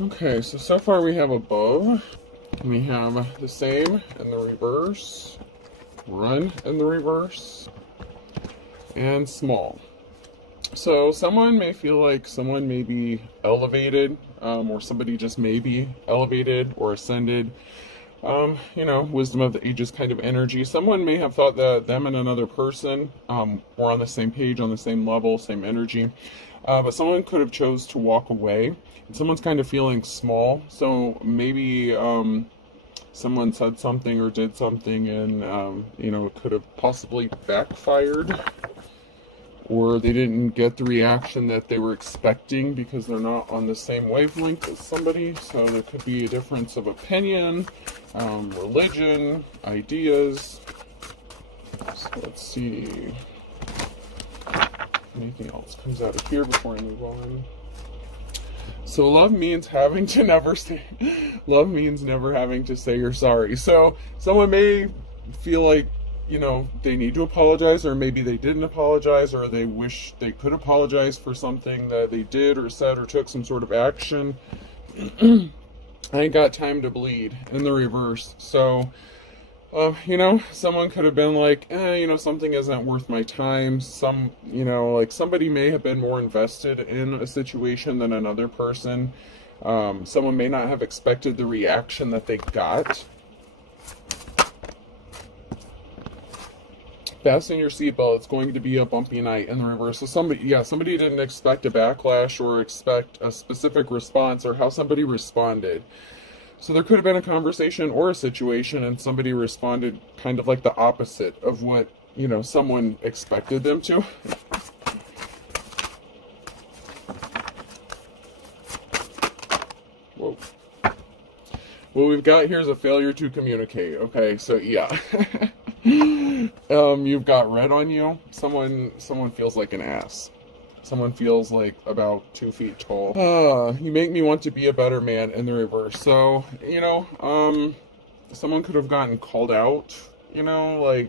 Okay, so far we have above, we have the same in the reverse, run in the reverse, and small. So someone may feel like someone may be elevated, or somebody just may be elevated or ascended. Wisdom of the ages kind of energy. Someone may have thought that them and another person were on the same page, on the same level, same energy. But someone could have chose to walk away. And someone's kind of feeling small. So maybe someone said something or did something and, it could have possibly backfired. Or they didn't get the reaction that they were expecting because they're not on the same wavelength as somebody. So there could be a difference of opinion, religion, ideas. So let's see. Anything else comes out of here before I move on. So love means having to never say, love means never having to say you're sorry. So someone may feel like, they need to apologize, or maybe they didn't apologize, or they wish they could apologize for something that they did or said or took some sort of action. I ain't got time to bleed in the reverse. So, someone could have been like, something isn't worth my time. Somebody may have been more invested in a situation than another person. Someone may not have expected the reaction that they got. Fasten your seatbelt. It's going to be a bumpy night in the reverse. So somebody didn't expect a backlash or expect a specific response or how somebody responded. So there could have been a conversation or a situation and somebody responded kind of like the opposite of what, someone expected them to. Whoa. What we've got here is a failure to communicate. Okay, so yeah. You've got red on you. Someone feels like an ass. Someone feels like about 2 feet tall. You make me want to be a better man in the reverse. So, someone could have gotten called out, on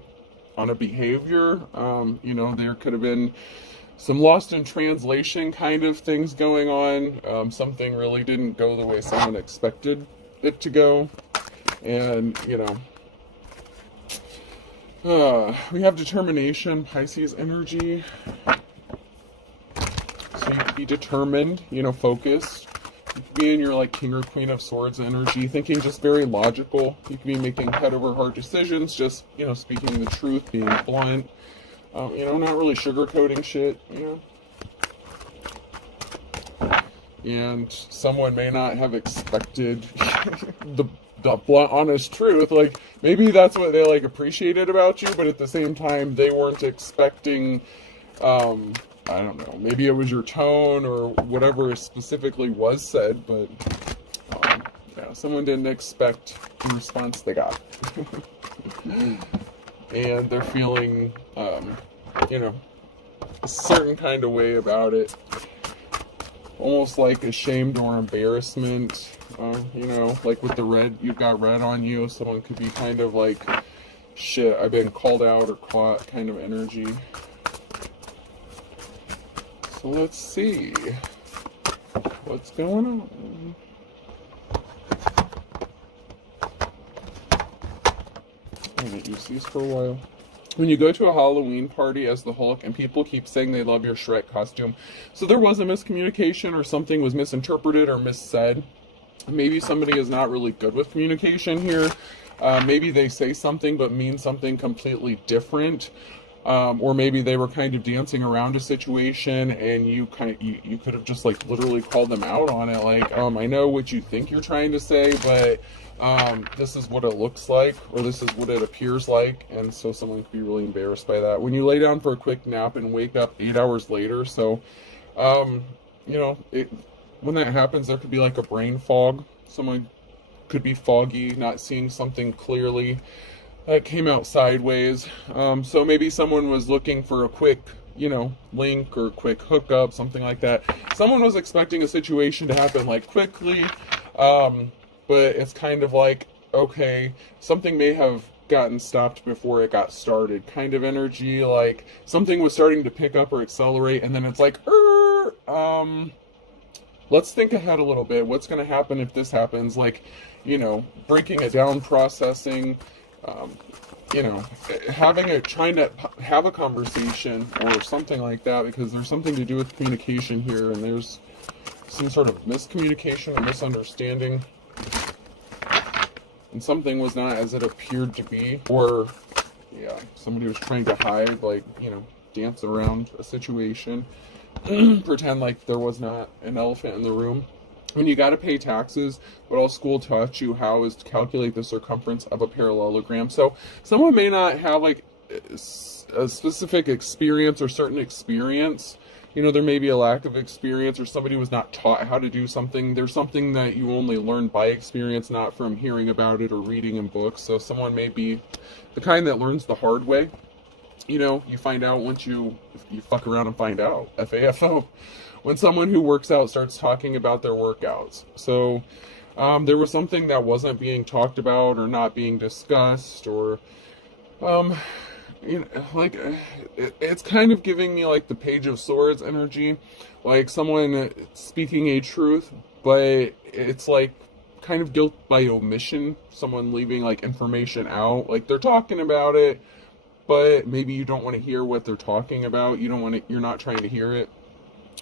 a behavior. There could have been some lost in translation kind of things going on. Something really didn't go the way someone expected it to go. And, we have determination, Pisces energy. So you could be determined, focused. You could be in your King or Queen of Swords energy, thinking just very logical. You could be making head over heart decisions, just, speaking the truth, being blunt. Not really sugarcoating shit, And someone may not have expected the blunt, honest truth. Maybe that's what they appreciated about you, but at the same time, they weren't expecting, I don't know, maybe it was your tone or whatever specifically was said, but someone didn't expect the response they got. And they're feeling, a certain kind of way about it. Almost like ashamed or embarrassment. With the red, you've got red on you. Someone could be kind of like, shit, I've been called out or caught kind of energy. So let's see what's going on. I'm going to use these for a while. When you go to a Halloween party as the Hulk and people keep saying they love your Shrek costume, so there was a miscommunication or something was misinterpreted or missaid. Maybe somebody is not really good with communication here. Maybe they say something but mean something completely different. Or maybe they were kind of dancing around a situation and you could have just literally called them out on it. I know what you think you're trying to say, but this is what it looks like, or this is what it appears like. And so someone could be really embarrassed by that. When you lay down for a quick nap and wake up 8 hours later, so, when that happens, there could be a brain fog. Someone could be foggy, not seeing something clearly. That came out sideways. So maybe someone was looking for a quick, link or quick hookup, something like that. Someone was expecting a situation to happen quickly. But it's kind of okay, something may have gotten stopped before it got started kind of energy. Something was starting to pick up or accelerate and then it's let's think ahead a little bit. What's going to happen if this happens? Like, you know, breaking it down, processing, you know, trying to have a conversation or something like that, because there's something to do with communication here, and there's some sort of miscommunication or misunderstanding, and something was not as it appeared to be, or yeah, somebody was trying to hide, like, you know, dance around a situation, pretend like there was not an elephant in the room. When you got to pay taxes, what all school taught you how is to calculate the circumference of a parallelogram. So someone may not have like a specific experience or certain experience. You know, there may be a lack of experience, or somebody was not taught how to do something. There's something that you only learn by experience, not from hearing about it or reading in books. So someone may be the kind that learns the hard way. You know, you find out once you fuck around and find out. FAFO. When someone who works out starts talking about their workouts. So there was something that wasn't being talked about or not being discussed, or you know, like it's kind of giving me like the Page of Swords energy, like someone speaking a truth, but it's like kind of guilt by omission, someone leaving like information out, like they're talking about it, but maybe you don't want to hear what they're talking about. You're not trying to hear it.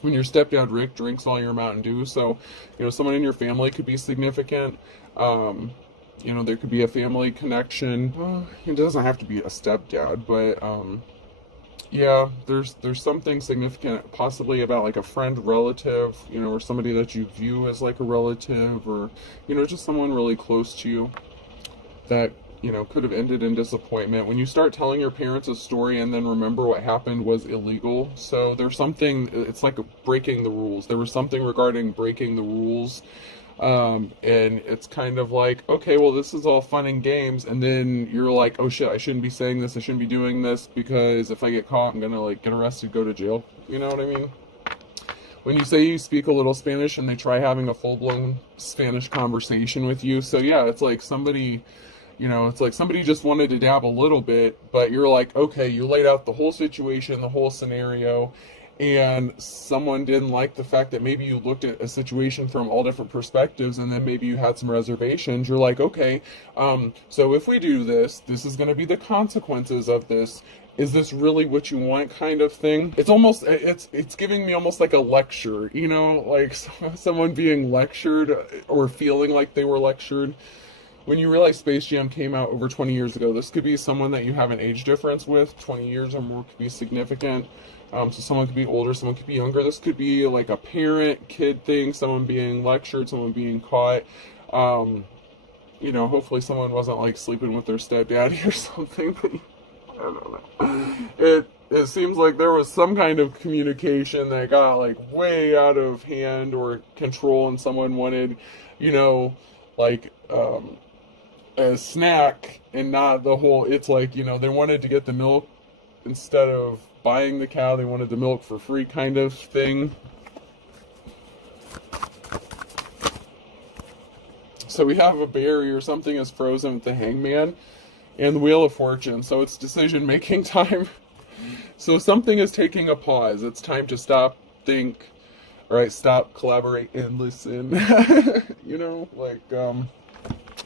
When your stepdad Rick drinks all your Mountain Dew, so, you know, someone in your family could be significant. You know, there could be a family connection. Well, it doesn't have to be a stepdad, but yeah, there's something significant, possibly about like a friend, relative, you know, or somebody that you view as like a relative, or, you know, just someone really close to you that, you know, could have ended in disappointment. When you start telling your parents a story and then remember what happened was illegal, so there's something, it's like breaking the rules. There was something regarding breaking the rules, and it's kind of like, okay, well, this is all fun and games, and then you're like, oh shit, I shouldn't be saying this, I shouldn't be doing this, because if I get caught, I'm gonna like get arrested, go to jail. You know what I mean? When you say you speak a little Spanish and they try having a full-blown Spanish conversation with you, so yeah, it's like somebody, you know, it's like somebody just wanted to dab a little bit, but you're like, okay, you laid out the whole situation, the whole scenario, and someone didn't like the fact that maybe you looked at a situation from all different perspectives, and then maybe you had some reservations. You're like, okay, so if we do this, this is going to be the consequences of this. Is this really what you want, kind of thing? It's almost, it's giving me almost like a lecture, you know, like someone being lectured or feeling like they were lectured. When you realize Space Jam came out over 20 years ago, this could be someone that you have an age difference with. 20 years or more could be significant. So someone could be older, someone could be younger. This could be like a parent-kid thing, someone being lectured, someone being caught. You know, hopefully someone wasn't like sleeping with their stepdaddy or something. I don't know. It seems like there was some kind of communication that got like way out of hand or control, and someone wanted, you know, like a snack and not the whole, it's like, you know, they wanted to get the milk instead of buying the cow, they wanted the milk for free, kind of thing. So we have a barrier, something is frozen with the Hangman and the Wheel of Fortune, so it's decision making time. So something is taking a pause. It's time to stop, think, right? Stop, collaborate, and listen. You know, like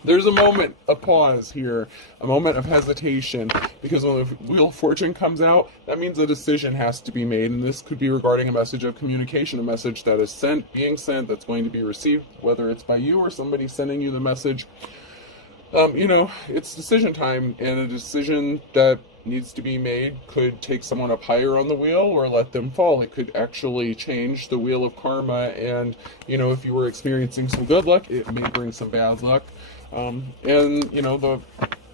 there's a moment, a pause here, a moment of hesitation, because when the Wheel of Fortune comes out, that means a decision has to be made, and this could be regarding a message of communication, a message that is being sent, that's going to be received, whether it's by you or somebody sending you the message. You know, it's decision time, and a decision that needs to be made could take someone up higher on the wheel or let them fall. It could actually change the wheel of karma, and, you know, if you were experiencing some good luck, it may bring some bad luck. And, you know,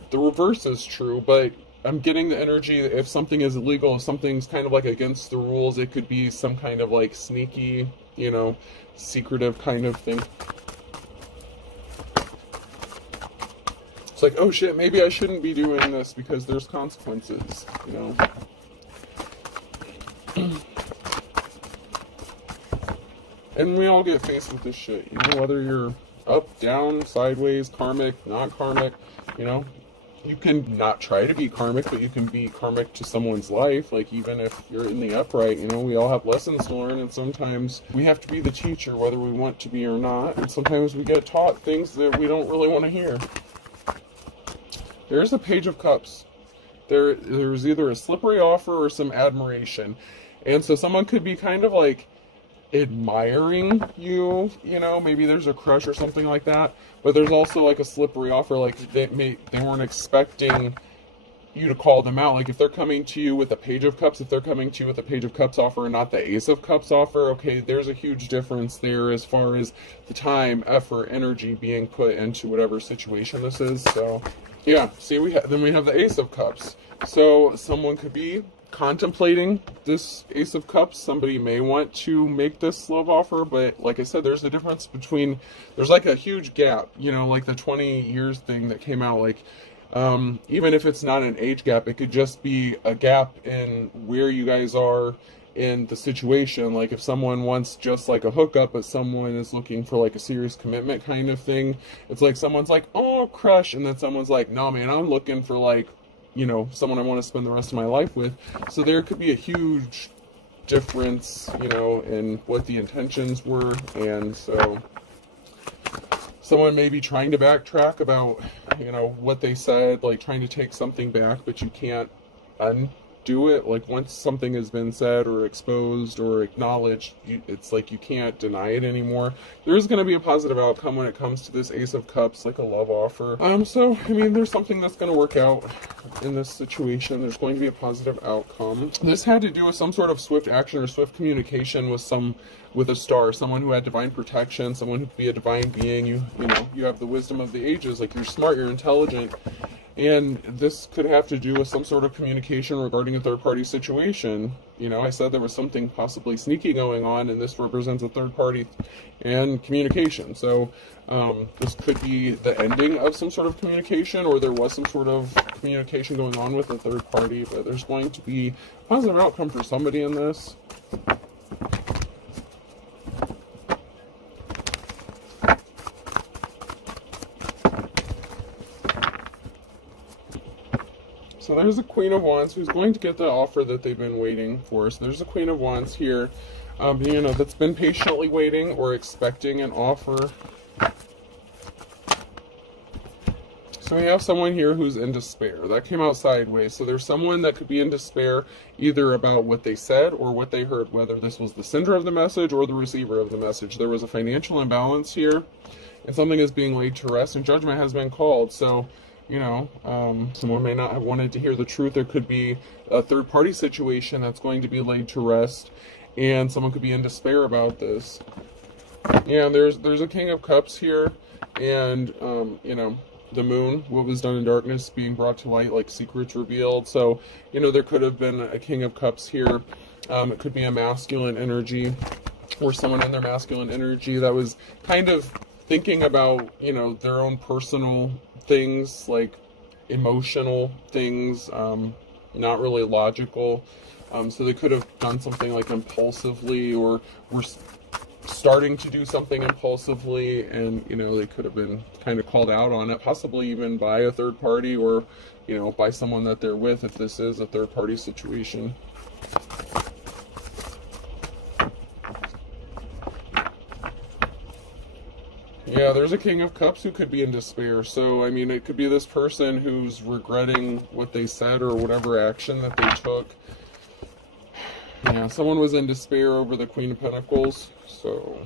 the reverse is true, but I'm getting the energy that if something is illegal, if something's kind of like against the rules, it could be some kind of like sneaky, you know, secretive kind of thing. It's like, oh shit, maybe I shouldn't be doing this because there's consequences, you know. And we all get faced with this shit, you know, whether you're up, down, sideways, karmic, not karmic, you know. you can not try to be karmic, but you can be karmic to someone's life. Like, even if you're in the upright, you know, we all have lessons to learn, and sometimes we have to be the teacher, whether we want to be or not, and sometimes we get taught things that we don't really want to hear. There's the Page of Cups. There's either a slippery offer or some admiration. And so someone could be kind of like admiring you, you know, maybe there's a crush or something like that, but there's also like a slippery offer, like they weren't expecting you to call them out. Like, if they're coming to you with a Page of Cups, if they're coming to you with a Page of Cups offer and not the Ace of Cups offer, okay, there's a huge difference there as far as the time, effort, energy being put into whatever situation this is. So yeah, see, then we have the Ace of Cups. So someone could be contemplating this Ace of Cups. Somebody may want to make this love offer, but like I said, there's a difference between, there's like a huge gap, you know, like the 20 years thing that came out, like, even if it's not an age gap, it could just be a gap in where you guys are in the situation. Like, if someone wants just like a hookup, but someone is looking for like a serious commitment kind of thing, it's like someone's like, oh, crush, and then someone's like, no man, I'm looking for like, you know, someone I want to spend the rest of my life with. So there could be a huge difference, you know, in what the intentions were. And so someone may be trying to backtrack about, you know, what they said, like trying to take something back, but you can't undo it. Like, once something has been said or exposed or acknowledged, it's like you can't deny it anymore. There is going to be a positive outcome when it comes to this Ace of Cups, like a love offer. So, I mean, there's something that's going to work out in this situation. There's going to be a positive outcome. This had to do with some sort of swift action or swift communication with a star, someone who had divine protection, someone who could be a divine being. You know, you have the wisdom of the ages, like you're smart, you're intelligent. And this could have to do with some sort of communication regarding a third-party situation. You know, I said there was something possibly sneaky going on, and this represents a third party and communication. So this could be the ending of some sort of communication, or there was some sort of communication going on with a third party, but there's going to be a positive outcome for somebody in this. So there's the Queen of Wands, who's going to get the offer that they've been waiting for. So there's the Queen of Wands here, you know, that's been patiently waiting or expecting an offer. So we have someone here who's in despair. That came out sideways. So there's someone that could be in despair either about what they said or what they heard, whether this was the sender of the message or the receiver of the message. There was a financial imbalance here, and something is being laid to rest, and judgment has been called. So, you know, someone may not have wanted to hear the truth. There could be a third-party situation that's going to be laid to rest, and someone could be in despair about this. Yeah, there's a King of Cups here, and, you know, the moon, what was done in darkness being brought to light, like secrets revealed. So, you know, there could have been a King of Cups here. It could be a masculine energy, or someone in their masculine energy that was kind of thinking about, you know, their own personal things, like emotional things, not really logical. So they could have done something like impulsively, or were starting to do something impulsively, and, you know, they could have been kind of called out on it, possibly even by a third party, or, you know, by someone that they're with, if this is a third party situation. Yeah, there's a King of Cups who could be in despair. So, I mean, it could be this person who's regretting what they said or whatever action that they took. Yeah, someone was in despair over the Queen of Pentacles. So,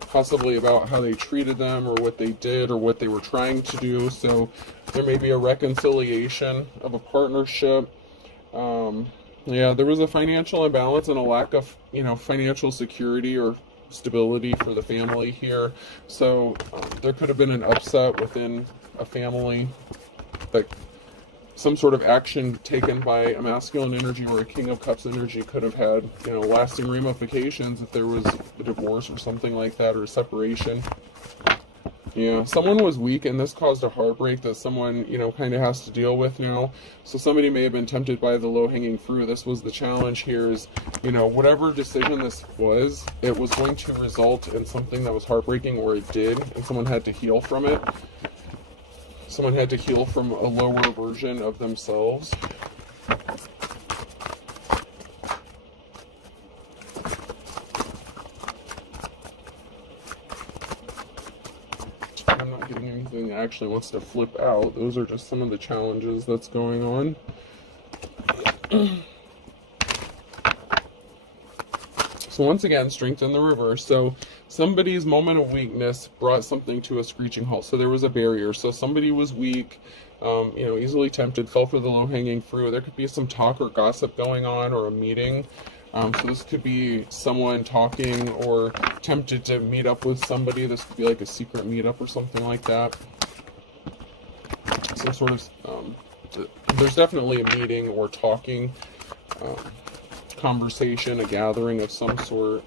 possibly about how they treated them, or what they did, or what they were trying to do. So, there may be a reconciliation of a partnership. Yeah, there was a financial imbalance and a lack of, you know, financial security or stability for the family here. So there could have been an upset within a family, like some sort of action taken by a masculine energy or a King of Cups energy could have had, you know, lasting ramifications if there was a divorce or something like that, or a separation. Yeah, someone was weak, and this caused a heartbreak that someone, kind of has to deal with now. So somebody may have been tempted by the low-hanging fruit. This was the challenge here is, whatever decision this was, it was going to result in something that was heartbreaking, or it did, and someone had to heal from it. Someone had to heal from a lower version of themselves. I'm not getting anything that actually wants to flip out. Those are just some of the challenges that's going on. So once again, strength in the reverse. So somebody's moment of weakness brought something to a screeching halt. So there was a barrier. So somebody was weak, easily tempted, fell for the low-hanging fruit. There could be some talk or gossip going on, or a meeting. So this could be someone talking or tempted to meet up with somebody. This could be like a secret meetup or something like that. Some sort of, there's definitely a meeting or talking, conversation, a gathering of some sort.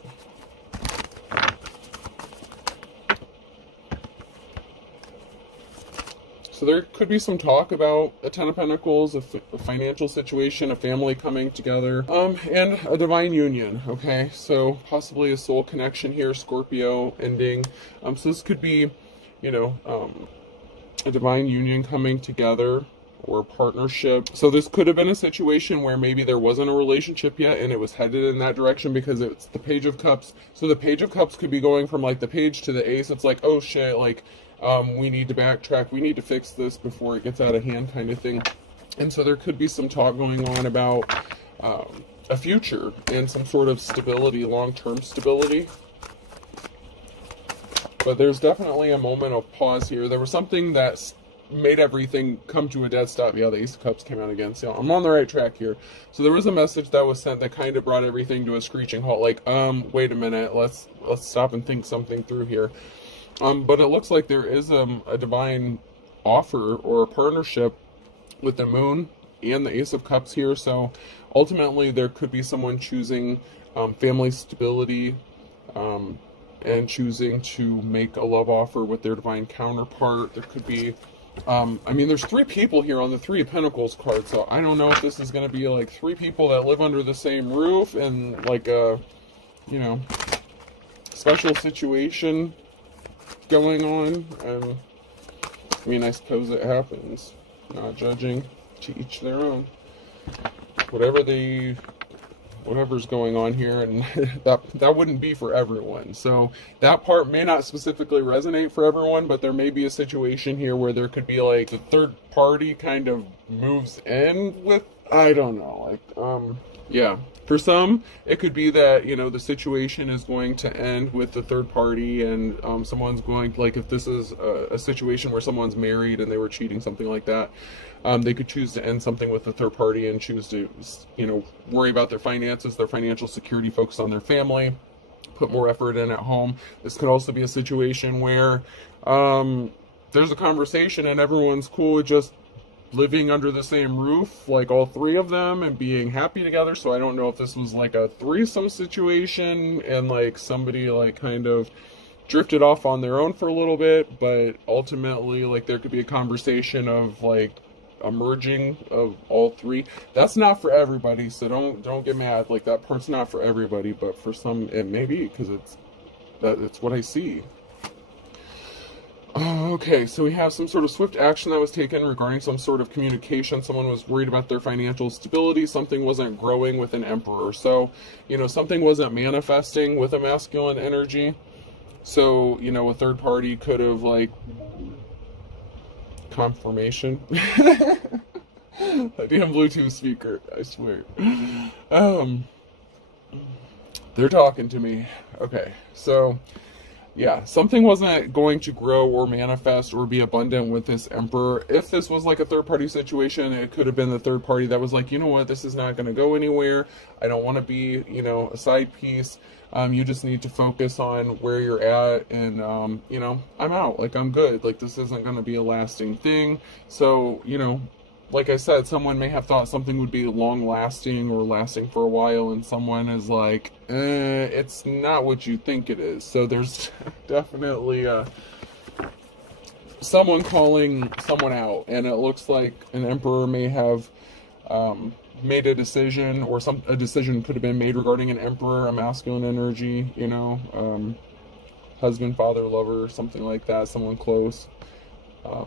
So there could be some talk about a Ten of Pentacles, a financial situation, a family coming together, and a divine union, okay? So possibly a soul connection here, Scorpio ending. So this could be, a divine union coming together, or partnership. So this could have been a situation where maybe there wasn't a relationship yet and it was headed in that direction because it's the Page of Cups. So the Page of Cups could be going from like the Page to the Ace. It's like, oh shit, like, we need to backtrack, we need to fix this before it gets out of hand, kind of thing. And so there could be some talk going on about a future and some sort of stability, long-term stability. But there's definitely a moment of pause here. There was something that made everything come to a dead stop. Yeah, the Ace of Cups came out again, so I'm on the right track here. So there was a message that was sent that kind of brought everything to a screeching halt. Like, wait a minute, let's stop and think something through here. But it looks like there is a divine offer or a partnership with the Moon and the Ace of Cups here. So ultimately there could be someone choosing family stability and choosing to make a love offer with their divine counterpart. There could be, there's 3 people here on the Three of Pentacles card. So I don't know if this is going to be like 3 people that live under the same roof and like a, special situation going on. I suppose it happens. Not judging, to each their own. Whatever's going on here, and that wouldn't be for everyone. So that part may not specifically resonate for everyone, but there may be a situation here where there could be like the third party kind of moves in with, I don't know, like, yeah. For some, it could be that, the situation is going to end with the third party and someone's going, like if this is a situation where someone's married and they were cheating, something like that, they could choose to end something with the third party and choose to, worry about their finances, their financial security, focus on their family, put more effort in at home. This could also be a situation where there's a conversation and everyone's cool with just living under the same roof, like all 3 of them, and being happy together. So I don't know if this was like a threesome situation and like somebody like kind of drifted off on their own for a little bit, but ultimately like there could be a conversation of like a merging of all 3. That's not for everybody, so don't get mad. Like that part's not for everybody, but for some it may be, because it's what I see. Okay, so we have some sort of swift action that was taken regarding some sort of communication. Someone was worried about their financial stability. Something wasn't growing with an Emperor. So, something wasn't manifesting with a masculine energy. So, a third party could have, like, confirmation. A damn Bluetooth speaker, I swear. They're talking to me. Okay, so yeah, something wasn't going to grow or manifest or be abundant with this Emperor. If this was like a third-party situation, it could have been the third party that was like, you know what, this is not going to go anywhere. I don't want to be, a side piece. You just need to focus on where you're at, and, I'm out. Like, I'm good. Like, this isn't going to be a lasting thing. So, like I said, someone may have thought something would be long-lasting or lasting for a while, and someone is like, it's not what you think it is. So there's definitely someone calling someone out, and it looks like an emperor may have made a decision, or a decision could have been made regarding an emperor, a masculine energy, you know, husband, father, lover, something like that, someone close,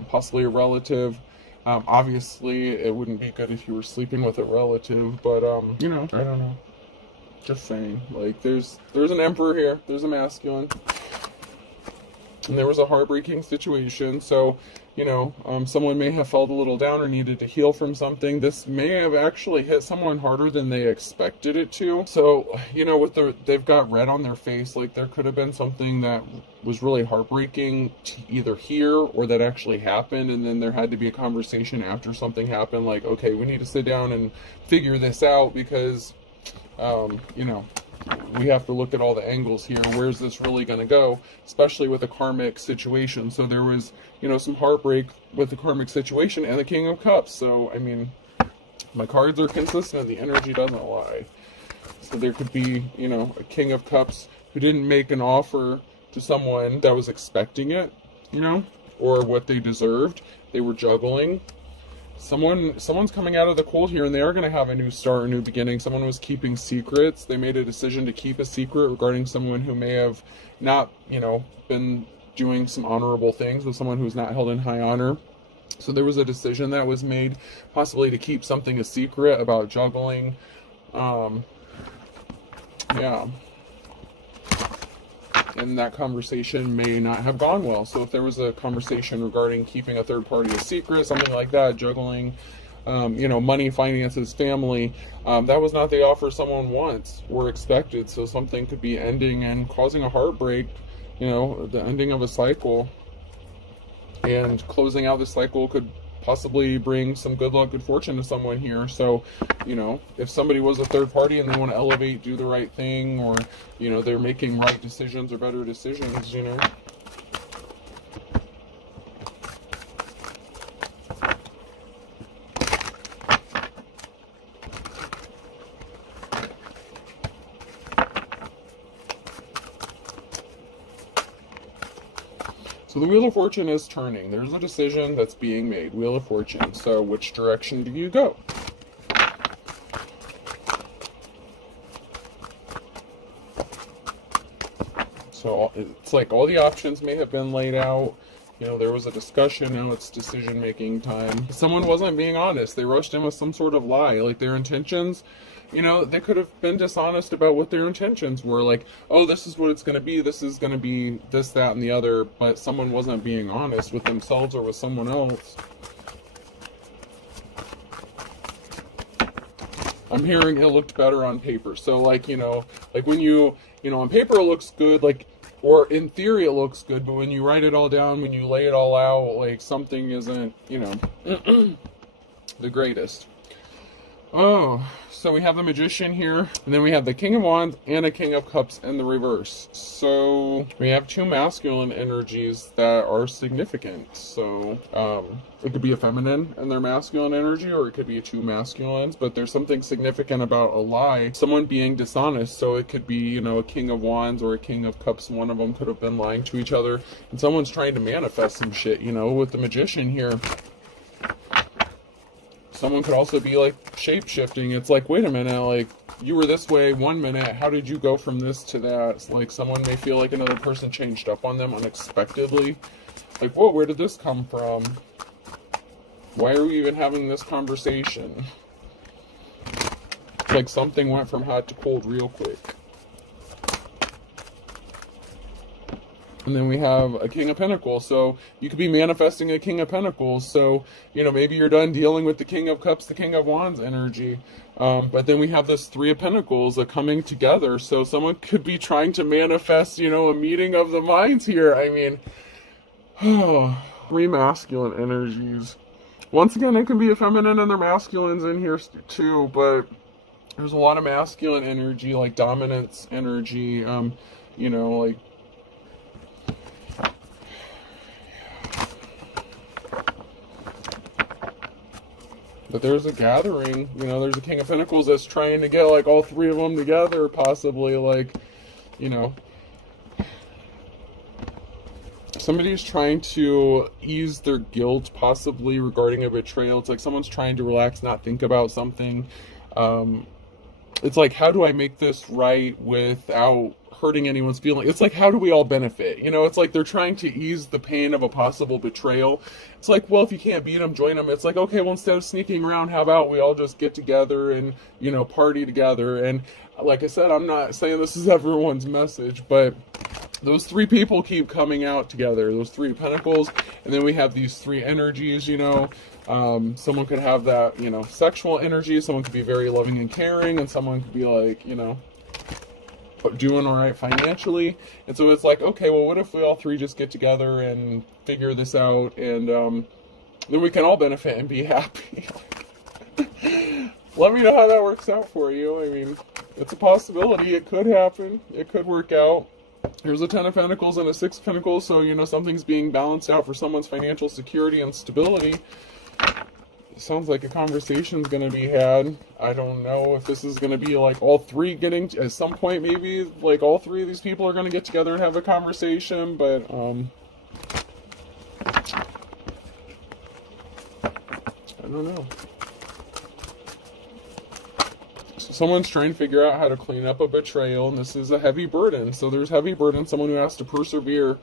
possibly a relative. Obviously, it wouldn't be good if you were sleeping with a relative, but, you know, I don't know. Just saying, like, there's an emperor here, there's a masculine, and there was a heartbreaking situation, so, you know, someone may have felt a little down or needed to heal from something. This may have actually hit someone harder than they expected it to. So, you know, they've got red on their face, like there could have been something that was really heartbreaking to either hear or that actually happened, and then there had to be a conversation after something happened, like, okay, we need to sit down and figure this out because, you know, we have to look at all the angles here. Where's this really going to go, especially with a karmic situation? So there was, you know, some heartbreak with the karmic situation and the King of Cups. So, I mean, my cards are consistent. The energy doesn't lie. So there could be, you know, a King of Cups who didn't make an offer to someone that was expecting it, you know, or what they deserved. They were juggling. Someone's coming out of the cold here, and they are going to have a new start, a new beginning. Someone was keeping secrets. They made a decision to keep a secret regarding someone who may have not, you know, been doing some honorable things with someone who's not held in high honor. So there was a decision that was made, possibly to keep something a secret about juggling. Yeah. And that conversation may not have gone well. So if there was a conversation regarding keeping a third party a secret, something like that, juggling, you know, money, finances, family, that was not the offer someone wants or expected. So something could be ending and causing a heartbreak, you know, the ending of a cycle. And closing out the cycle could possibly bring some good luck, good fortune to someone here. So, you know, if somebody was a third party and they want to elevate, do the right thing, or, you know, they're making right decisions or better decisions, you know. So the Wheel of Fortune is turning. There's a decision that's being made. Wheel of Fortune. So which direction do you go? So it's like all the options may have been laid out. You know, there was a discussion, now it's decision-making time. Someone wasn't being honest. They rushed in with some sort of lie. Like their intentions, you know, they could have been dishonest about what their intentions were. Like, oh, this is what it's going to be. This is going to be this, that, and the other. But someone wasn't being honest with themselves or with someone else. I'm hearing it looked better on paper. So, like, you know, like when you know, on paper it looks good, like, or in theory it looks good, but when you write it all down, when you lay it all out, like something isn't, you know, the greatest. Oh, so we have the Magician here, and then we have the King of Wands and a King of Cups in the reverse. So we have two masculine energies that are significant. So it could be a feminine and their masculine energy, or it could be two masculines, but there's something significant about a lie, someone being dishonest. So it could be, you know, a King of Wands or a King of Cups. One of them could have been lying to each other, and someone's trying to manifest some shit, you know, with the Magician here. Someone could also be like shape-shifting. It's like, wait a minute, like you were this way 1 minute, how did you go from this to that? It's like someone may feel like another person changed up on them unexpectedly. Like, whoa, where did this come from? Why are we even having this conversation? It's like something went from hot to cold real quick. And then we have a King of Pentacles. So you could be manifesting a King of Pentacles. So, you know, maybe you're done dealing with the King of Cups, the King of Wands energy. But then we have this Three of Pentacles coming together. So someone could be trying to manifest, you know, a meeting of the minds here. I mean, three masculine energies. Once again, it can be a feminine and their masculines in here too. But there's a lot of masculine energy, like dominance energy, you know, like, but there's a gathering, you know, there's a King of Pentacles that's trying to get, like, all three of them together, possibly, like, you know. somebody's trying to ease their guilt, possibly regarding a betrayal. It's like someone's trying to relax, not think about something. It's like, how do I make this right without hurting anyone's feelings? It's like, how do we all benefit? It's like they're trying to ease the pain of a possible betrayal. It's like, well, if you can't beat them, join them. It's like, okay, well, instead of sneaking around, how about we all just get together and, party together? And like I said, I'm not saying this is everyone's message, but those three people keep coming out together, those three pentacles, and then we have these three energies. Someone could have that, sexual energy, someone could be very loving and caring, and someone could be like, doing all right financially. And so it's like, okay, well, what if we all three just get together and figure this out, and then we can all benefit and be happy. Let me know how that works out for you. I mean, it's a possibility. It could happen. It could work out. Here's a 10 of Pentacles and a 6 of Pentacles, so, something's being balanced out for someone's financial security and stability. It sounds like a conversation's going to be had. I don't know if this is going to be like all three getting, at some point maybe, like all three of these people are going to get together and have a conversation, but, I don't know. Someone's trying to figure out how to clean up a betrayal, and this is a heavy burden. So there's heavy burden, someone who has to persevere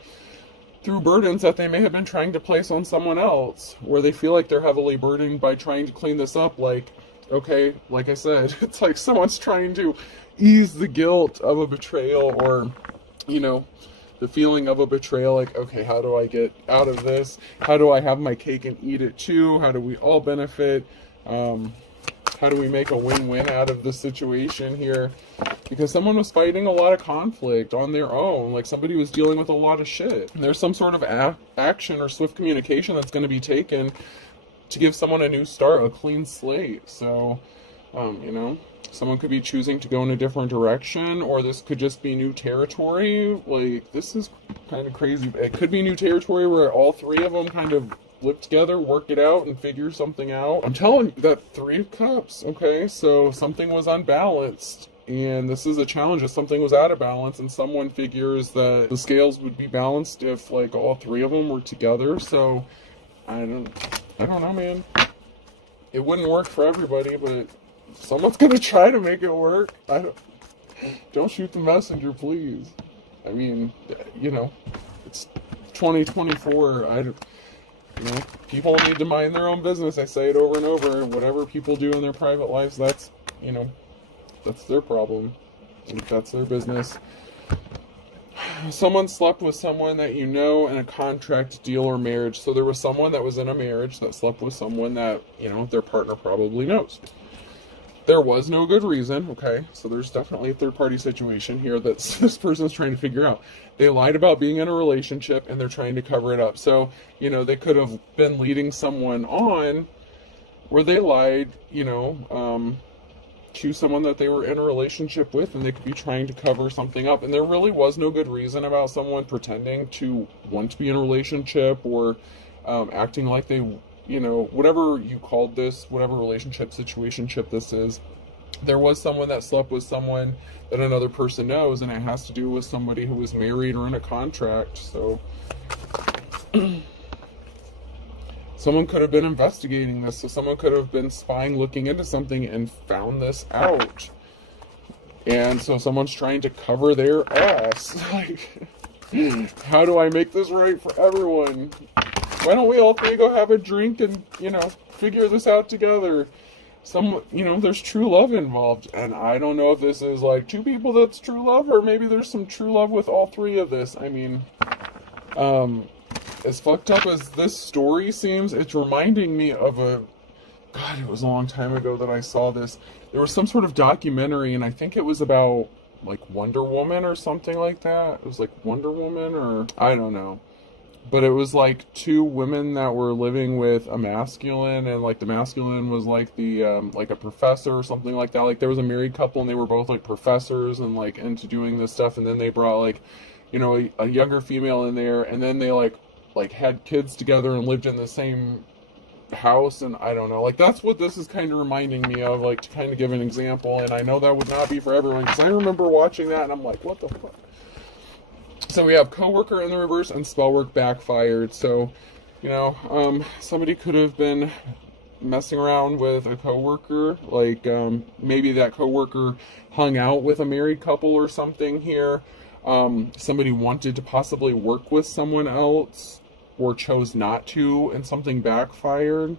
through burdens that they may have been trying to place on someone else, where they feel like they're heavily burdened by trying to clean this up. Like, okay, like I said, it's like someone's trying to ease the guilt of a betrayal, or, the feeling of a betrayal. Like, okay, how do I get out of this? How do I have my cake and eat it too? How do we all benefit? How do we make a win-win out of the situation here? Because someone was fighting a lot of conflict on their own. Like, somebody was dealing with a lot of shit. There's some sort of action or swift communication that's going to be taken to give someone a new start, a clean slate. So, someone could be choosing to go in a different direction, or this could just be new territory. Like, this is kind of crazy. It could be new territory where all three of them kind of live together, work it out, and figure something out. I'm telling you, that 3 of Cups, okay? So something was unbalanced, and this is a challenge if something was out of balance, and someone figures that the scales would be balanced if, like, all three of them were together. So, I don't know, man. It wouldn't work for everybody, but someone's gonna try to make it work. Don't shoot the messenger, please. I mean, it's 2024. People need to mind their own business. I say it over and over. Whatever people do in their private lives, that's their problem. That's their business. Someone slept with someone that in a contract, deal, or marriage. So there was someone that was in a marriage that slept with someone that, their partner probably knows. There was no good reason, okay? So there's definitely a third-party situation here that this person's trying to figure out. They lied about being in a relationship, and they're trying to cover it up. So, they could have been leading someone on where they lied, to someone that they were in a relationship with, and they could be trying to cover something up. And there really was no good reason about someone pretending to want to be in a relationship, or acting like they, whatever you called this, whatever relationship, situationship this is. There was someone that slept with someone that another person knows, and it has to do with somebody who was married or in a contract. So someone could have been investigating this. So someone could have been spying, looking into something, and found this out. And so someone's trying to cover their ass. Like, how do I make this right for everyone? Why don't we all three go have a drink and, figure this out together? There's true love involved. And I don't know if this is like two people that's true love, or maybe there's some true love with all three of this. I mean, as fucked up as this story seems, it's reminding me of God, it was a long time ago that I saw this. There was some sort of documentary, and I think it was about, like, Wonder Woman or something like that. It was like Wonder Woman, or I don't know. But it was like two women that were living with a masculine, and like the masculine was like the like a professor or something like that. Like, there was a married couple, and they were both like professors and like into doing this stuff. And then they brought like, a younger female in there, and then they like had kids together and lived in the same house. And I don't know, like, that's what this is kind of reminding me of, like, to kind of give an example. And I know that would not be for everyone, because I remember watching that and I'm like, what the fuck? So we have coworker in the reverse and spell work backfired. So, somebody could have been messing around with a coworker, like maybe that coworker hung out with a married couple or something here. Somebody wanted to possibly work with someone else or chose not to, and something backfired.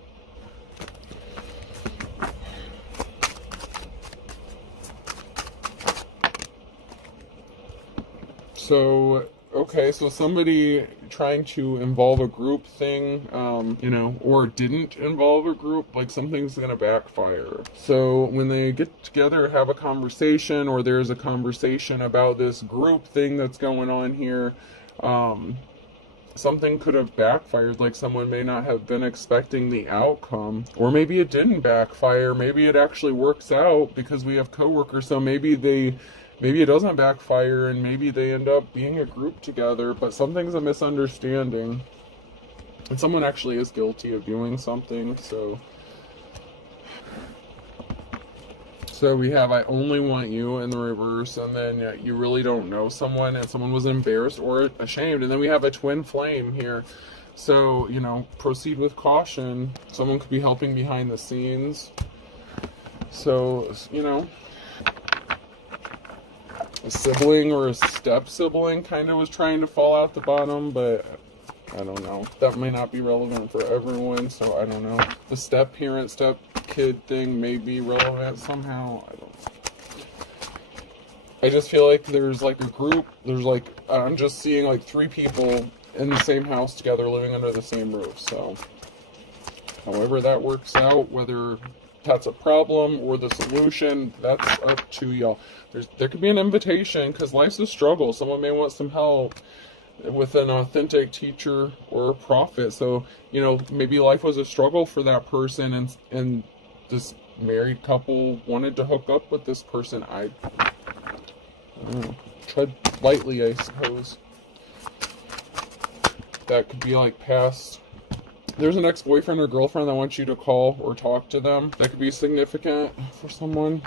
So, okay, so somebody trying to involve a group thing, or didn't involve a group, like something's gonna backfire. So when they get together, have a conversation, or there's a conversation about this group thing that's going on here, something could have backfired, like someone may not have been expecting the outcome, or maybe it didn't backfire, maybe it actually works out because we have coworkers, so maybe it doesn't backfire and maybe they end up being a group together, but something's a misunderstanding. And someone actually is guilty of doing something, so we have I only want you in the reverse, and then you really don't know someone and someone was embarrassed or ashamed. And then we have a twin flame here. So, proceed with caution. Someone could be helping behind the scenes. So, a sibling or a step sibling kind of was trying to fall out the bottom, but I don't know. That may not be relevant for everyone, so I don't know. The step parent, step kid thing may be relevant somehow. I don't know. I just feel like there's like a group. I'm just seeing like 3 people in the same house together living under the same roof. So however that works out, whether that's a problem or the solution, that's up to y'all. There could be an invitation, because life's a struggle. Someone may want some help with an authentic teacher or a prophet. So, maybe life was a struggle for that person, and this married couple wanted to hook up with this person. I don't know. Tread lightly, I suppose. That could be like past. There's an ex-boyfriend or girlfriend that wants you to call or talk to them. That could be significant for someone.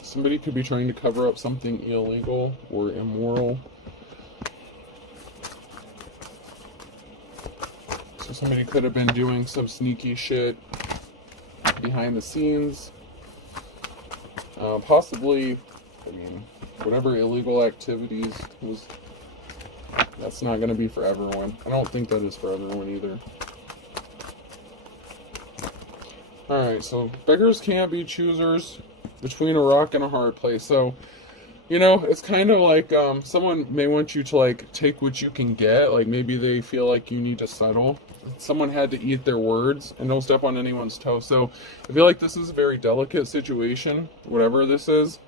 Somebody could be trying to cover up something illegal or immoral. So somebody could have been doing some sneaky shit behind the scenes. Possibly, whatever illegal activities was. That's not going to be for everyone. I don't think that is for everyone either. Alright, so beggars can't be choosers between a rock and a hard place. So, it's kind of like someone may want you to like take what you can get. Like maybe they feel like you need to settle. Someone had to eat their words, and don't step on anyone's toes. So I feel like this is a very delicate situation, whatever this is.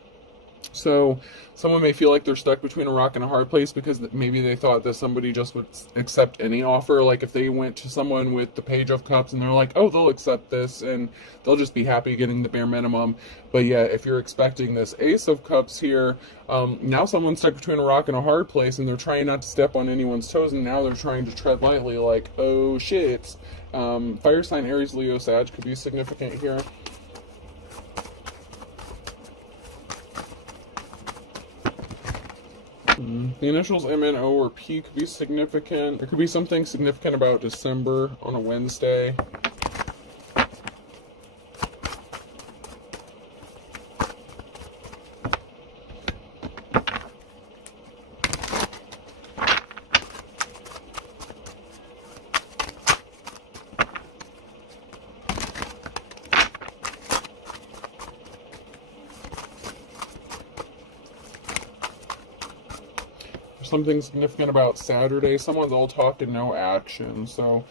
So someone may feel like they're stuck between a rock and a hard place because maybe they thought that somebody just would accept any offer. Like if they went to someone with the Page of Cups and they're like, oh, they'll accept this and they'll just be happy getting the bare minimum. But yeah, if you're expecting this Ace of Cups here, now someone's stuck between a rock and a hard place, and they're trying not to step on anyone's toes, and now they're trying to tread lightly like, oh shit. Fire sign Aries, Leo, Sag could be significant here. The initials M, N, O, or P could be significant. There could be something significant about December on a Wednesday. Something significant about Saturday. Someone's all talk and no action. So,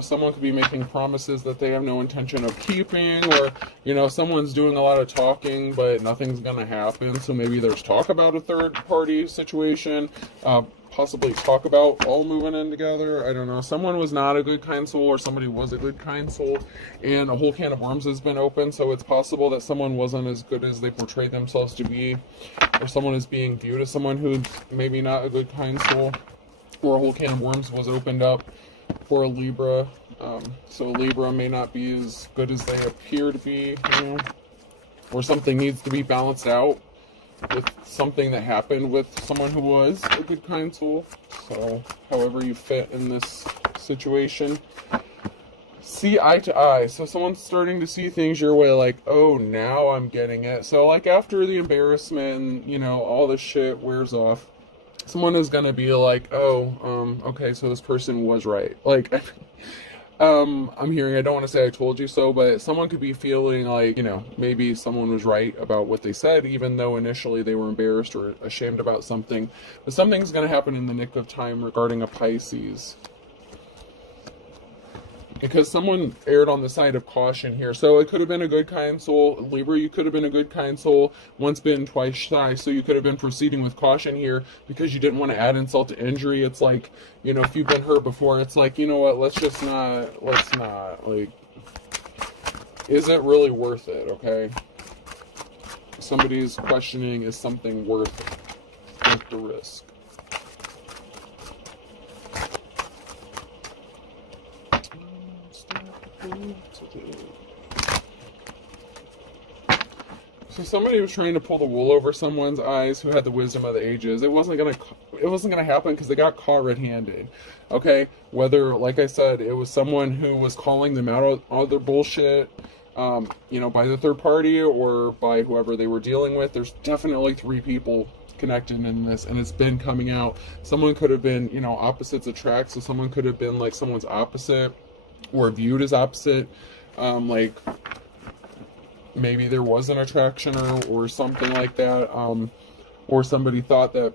someone could be making promises that they have no intention of keeping, or, someone's doing a lot of talking, but nothing's going to happen. So maybe there's talk about a third party situation, possibly talk about all moving in together. I don't know. Someone was not a good, kind soul, or somebody was a good, kind soul, and a whole can of worms has been opened. So it's possible that someone wasn't as good as they portrayed themselves to be, or someone is being viewed as someone who's maybe not a good, kind soul, or a whole can of worms was opened up for a Libra. So Libra may not be as good as they appear to be, or something needs to be balanced out. with something that happened with someone who was a good, kind soul. So, however you fit in this situation. See eye to eye. So someone's starting to see things your way, like, oh, now I'm getting it. So, like, after the embarrassment and, you know, all this shit wears off, someone is gonna be like, oh, okay, so this person was right. Like, I'm hearing, I don't want to say I told you so, but someone could be feeling like, you know, maybe someone was right about what they said, even though initially they were embarrassed or ashamed about something. But something's going to happen in the nick of time regarding a Pisces. Because someone erred on the side of caution here. So it could have been a good, kind soul. Libra, you could have been a good, kind soul. Once bitten, twice shy. So you could have been proceeding with caution here because you didn't want to add insult to injury. It's like, you know, if you've been hurt before, it's like, you know what, let's not, like, is it really worth it, okay? Somebody's questioning, is something worth the risk? So somebody was trying to pull the wool over someone's eyes who had the wisdom of the ages. It wasn't gonna happen because they got caught red-handed. Okay, whether, like I said, it was someone who was calling them out on their bullshit, you know, by the third party or by whoever they were dealing with. There's definitely 3 people connected in this, and it's been coming out. Someone could have been, you know, opposites attract. So someone could have been like someone's opposite, or viewed as opposite, like maybe there was an attraction or something like that, or somebody thought that,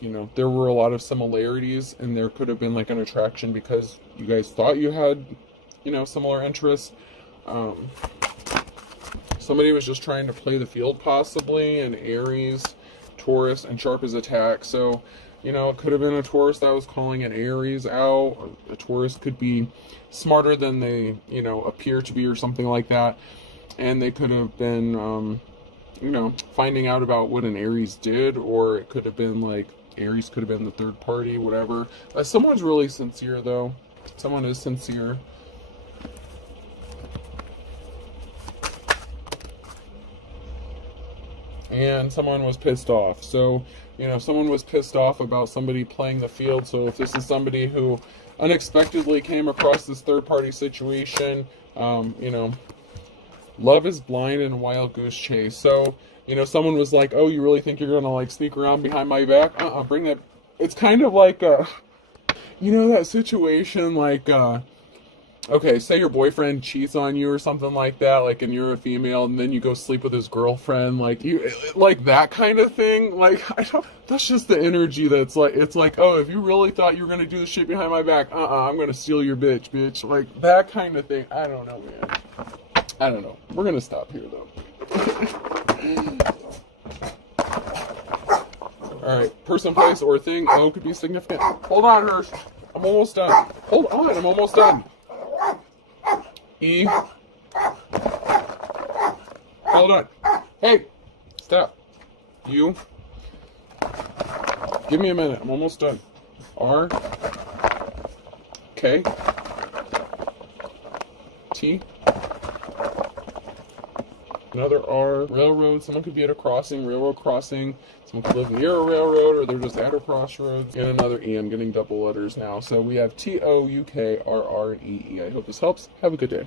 you know, there were a lot of similarities and there could have been like an attraction because you guys thought you had, you know, similar interests. Somebody was just trying to play the field possibly, and Aries, Taurus, and sharp as attack. So, you know, it could have been a Taurus that was calling an Aries out. A Taurus could be smarter than they, you know, appear to be or something like that. And they could have been, you know, finding out about what an Aries did, or it could have been like, Aries could have been the third party, whatever. Someone's really sincere, though. Someone is sincere. And someone was pissed off. So, you know, someone was pissed off about somebody playing the field. So if this is somebody who unexpectedly came across this third-party situation, you know, love is blind and a wild goose chase. So, you know, someone was like, oh, you really think you're going to, like, sneak around behind my back? Bring that. It's kind of like, you know, that situation, like, okay, say your boyfriend cheats on you or something like that, like, and you're a female, and then you go sleep with his girlfriend, like, you, like, that kind of thing. Like, that's just the energy that's like, it's like, oh, if you really thought you were going to do the shit behind my back, I'm going to steal your bitch. Like, that kind of thing. I don't know, man. I don't know. We're going to stop here, though. Alright, person, place, or thing. O could be significant. Hold on, Hirsch. I'm almost done. Hold on, I'm almost done. E. Hold on. Hey! Stop. U. Give me a minute. I'm almost done. R. K. T. Another R. Railroad. Someone could be at a crossing, railroad crossing. Someone could live near a railroad, or they're just at a crossroads. And another E. I'm getting double letters now. So we have T, O, U, K, R, R, and E, E. I hope this helps. Have a good day.